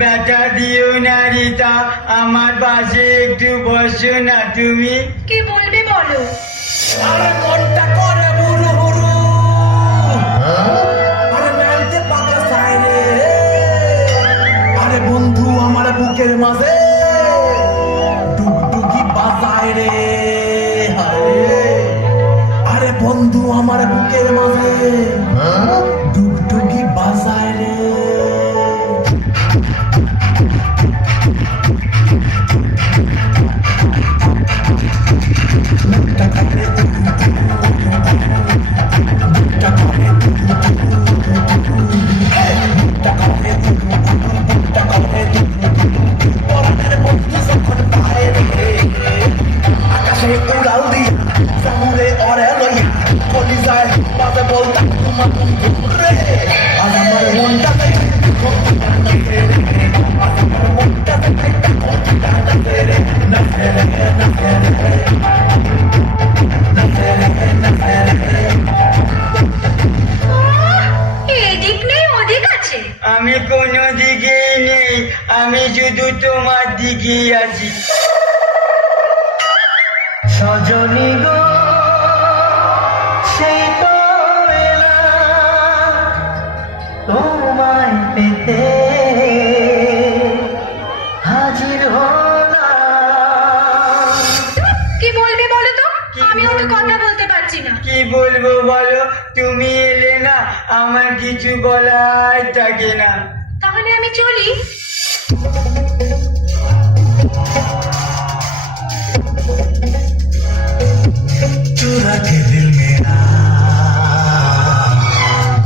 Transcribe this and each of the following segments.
ব্যথা দিও না রিতা, আমার পাশে একটু বসো না তুমি। কি বলবে বলো। আরে মনটা করে বুড়ো বুড়ো, আরে মেলতে পাতা চায় রে। আরে বন্ধু আমার বুকের মাঝে ডুগডুগি বাজায় রে। আরে বন্ধু আমার বুকের মাঝে ডুগডুগি বাজায় রে। আকাশে উড়াল দিয়া সামুরে অরে লইয়া বলি যায় বাজে বলতা তোমার বন্ধু রে। আর আমার মনটা এদিক নেই ওদিক আছে। আমি কোনো দিকেই নেই, আমি শুধু তোমার দিকেই আছি। সজনী গো সেই তো এলা তোমায় পেতে হাজির হলাম। কি বলবে বলো তো, আমি অত কথা বলতে পারছি না। কি বলবো বলো, তুমি এলে না আমার কিছু বলার থাকে না। তাহলে আমি চলি। चुरा के दिल मेरा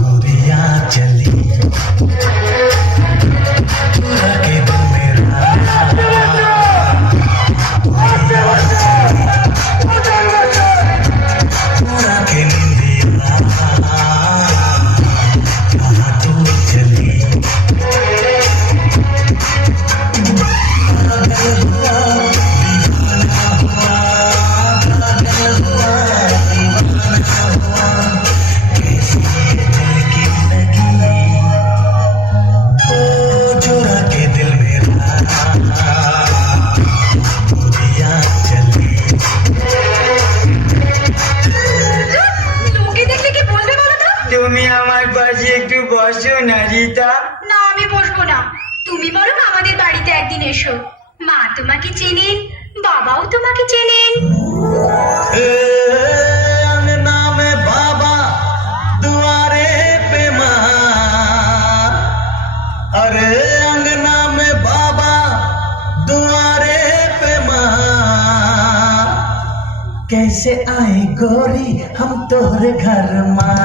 गोरिया चली, चुरा के दिल मेरा चुरा के निंदिया कहाँ तू चली। লোকে দেখলে কি বলবে বলো তো। তুমি আমার পাশে একটু বসো না রিতা। না, আমি বসবো না। তুমি বরং আমাদের বাড়িতে একদিন এসো। মা তোমাকে চেনেন, বাবাও তোমাকে চেনেন। अंगना में बाबा दुआरे पे माँ, अरे अंगना में बाबा दुआरे पे माँ, कैसे आए गोरी हम तोहरे घर माँ।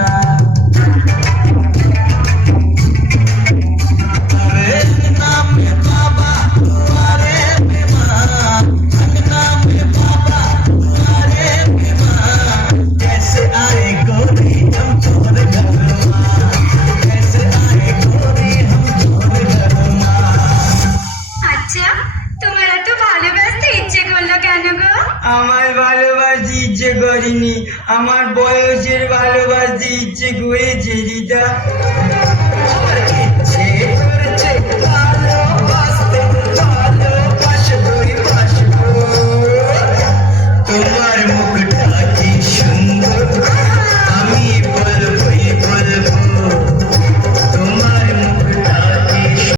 अरे अंगना में बाबा दुआरे पे माँ, अंगना में बाबा दुआरे पे माँ, कैसे आए गोरी हम तोहरे घर माँ, कैसे आए गोरी हम तोहरे घर माँ। আচ্ছা, তোমার এত ভালোবাসতে ইচ্ছে করলো কেন গো? আমার ভালোবাসতে ইচ্ছে করিনি, আমার বয়সের ভালোবাসতে ইচ্ছে করেছে রিতা। ইচ্ছে